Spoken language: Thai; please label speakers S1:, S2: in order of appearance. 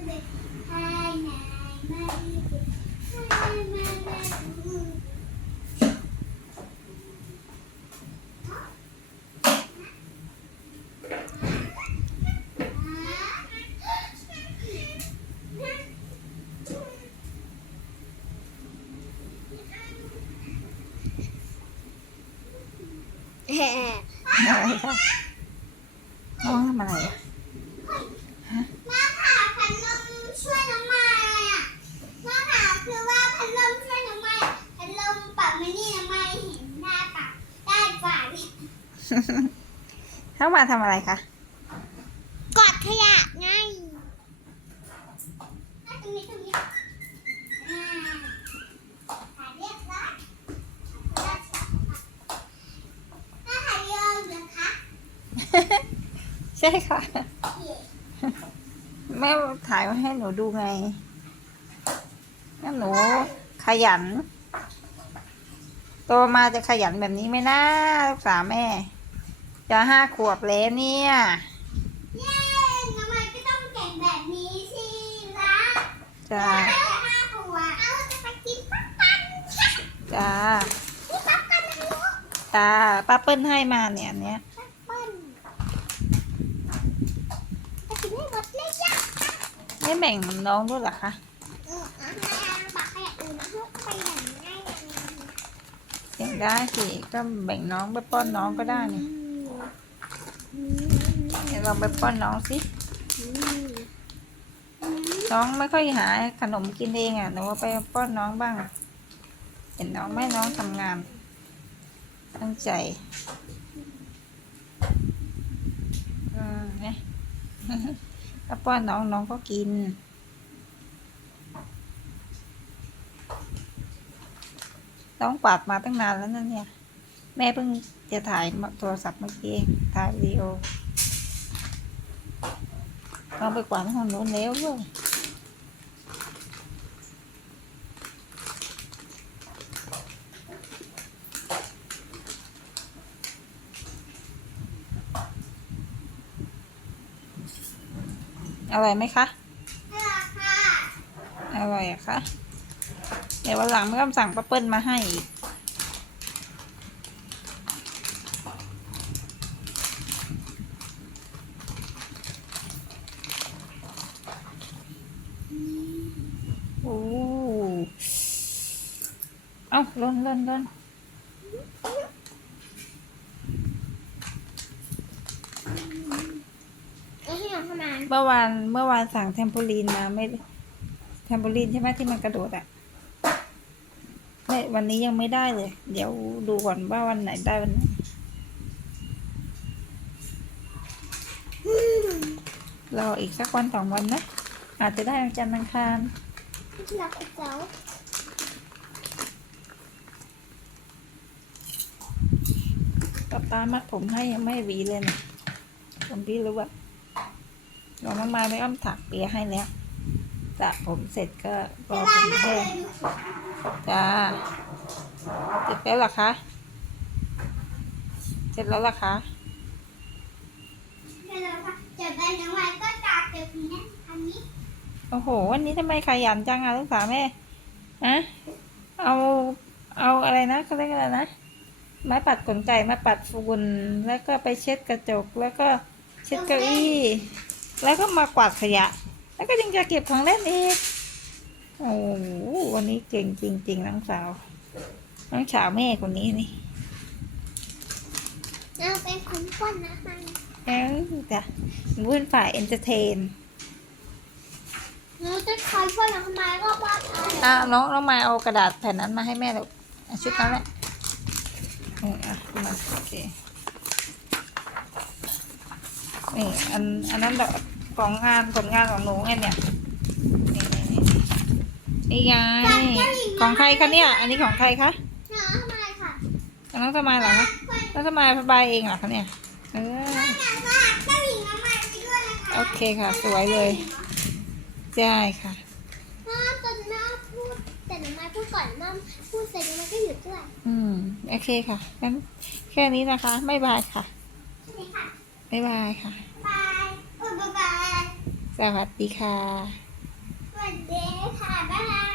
S1: อะไรคะน้องทำอะไรอะ
S2: มาค่ะพัดลมช่วยน้องไม้อะมาค่ะคือว่าพัดลมช่วยน้องไม้พัดลมปรับมานี่น้องไม้เห็นหน้าปากได้ฝ่า
S1: เข้ามาทำอะไรคะ
S2: กอดขยะไงตรงนี้ตรงนี้อ่าถ่ายเรียบร้อยถ่ายเรียบร้อยถ่ายเยอะเหรอคะ
S1: ใช่ค่ะ แม่ถ่ายไว้ให้หนูดูไงงั้นหนู ขยัน โตมาจะขยันแบบนี้ไหมนะลูกสาวแม่ จะห้าขวบแล้วเนี่ย
S2: เย้น้องไม้ก็ต้องเก่งแบบนี้สิละ
S1: จ้า
S2: ห้าห้าขวบเอาจะไปกินปั๊บปันค่ะ
S1: จ้า
S2: นี่ปั๊บปันนะลูก
S1: จ้าป้าเปิ้ลให้มาเนี่ยอันเนี้ย
S2: ปั๊บปันจะกินให้หมดเลยจ้ะ
S1: ไม่แบ่งน้องด้วยเหรอคะ
S2: อืมอะแม่บักขยะอื่นนะลูกไปอย่างง่ายอย่างง่าย
S1: แบ่งได้สิก็แบ่งน้องไปป้อนน้องก็ได้นี่ เดี๋ยวลองไปป้อนน้องสิ น้องไม่ค่อยหาขนมกินเองอะ หนูไปป้อนน้องบ้าง เห็นน้องไม่น้องทำงาน ตั้งใจอืมนี่ยถ้าป้อนน้องน้องก็กินน้องปาดมาตั้งนานแล้วนั่นเนี่ย แม่เพิ่งจะถ่ายโทรศัพท์เมื่อกี้เองถ่ายวิดีโอน้องไปกวาดห้องนู้นแล้วด้วยอร่อยไหมคะ
S2: น่ารักค่ะ
S1: อร่อยอะคะเดี๋ยววันหลังไม่ต้องสั่งป้าเปิ้ลมาให้อีก โอ้เอ้าล่นล่นล่น
S2: แล้วที่น้องทำงาน
S1: เมื่อวานเมื่อวานสั่งเทมโพลีนมาไม่เทมโพลีนใช่ไหมที่มันกระโดดอะไม่วันนี้ยังไม่ได้เลย เดี๋ยวดูก่อนว่าวันไหนได้วันไหนรออีกสักวันสองวันนะ อาจจะได้วันจันทร์อังคาร
S2: ที่รักอีกแล้ว
S1: กับตามัดผมให้ยังไม่หวีเลยนะผมพี่รู้ว่าลองน้ำมาไม่อ้อมถักเปียให้แล้วสระผมเสร็จก็รอผมแห้งจ้าเสร็จแล้วเหรอคะเสร็จแล้วเหรอคะ
S2: เดี๋ยวเราจะไปน้องไม้ก็ตากเดี๋ยวนี้นะอันนี้
S1: โอ้โห วันนี้ทำไมขยันจังอะลูกสาวแม่อะเอา เอาอะไรนะเขาเรียกอะไรนะ ไม้ปัดขนไก่มาปัดฝุ่นแล้วก็ไปเช็ดกระจก แล้วก็เช็ดเก้าอี้แล้วก็มากวาดขยะ แล้วก็ยังจะเก็บของเล่นอีกโอ้โหวันนี้เก่งจริง ๆน้องสาวน้องสาวแม่คนนี้นี่
S2: เราเป็นคนป้อนนะมัน
S1: เอ้ยจ้ะหนูเป็นฝ่ายเอนเตอร์เทน
S2: หนูจะคอยป้อนน้องไม้ก็ป้อนอะไร
S1: อะน้องน้องมายเอากระดาษแผ่นนั้นมาให้แม่เลยอะชุดนั้นแหละ อืมอะมาโอเคนี่อันอันนั้นดอกของงานผลงานของหนูไงเนี่ยนี่นี่นี่นี่ไงของใครคะเนี่ย อันนี้ของใครคะ
S2: น้องทำไมค่ะ
S1: ของน้องสมายเหรอคะน้องสมายสบายเองเหรอคะเนี่ยเออ
S2: อยากว่าเจ้าหญิงน้องไม้ไปด้วยนะคะ
S1: โอเคค่ะ สวยเลยใช่ค่ะ
S2: มาพูดก่อนมั่งพูดเสร็จมันก็หยุดด้วย
S1: อืม โอเคค่ะงั้นแค่นี้นะคะบ๊ายบายค่ะ
S2: ใช่ค่ะ
S1: บ๊ายบายค่ะ
S2: บายบ๊ยบายบาย
S1: สวัสดีค่ะ ส
S2: วัสดีค่ะ บ๊ายบาย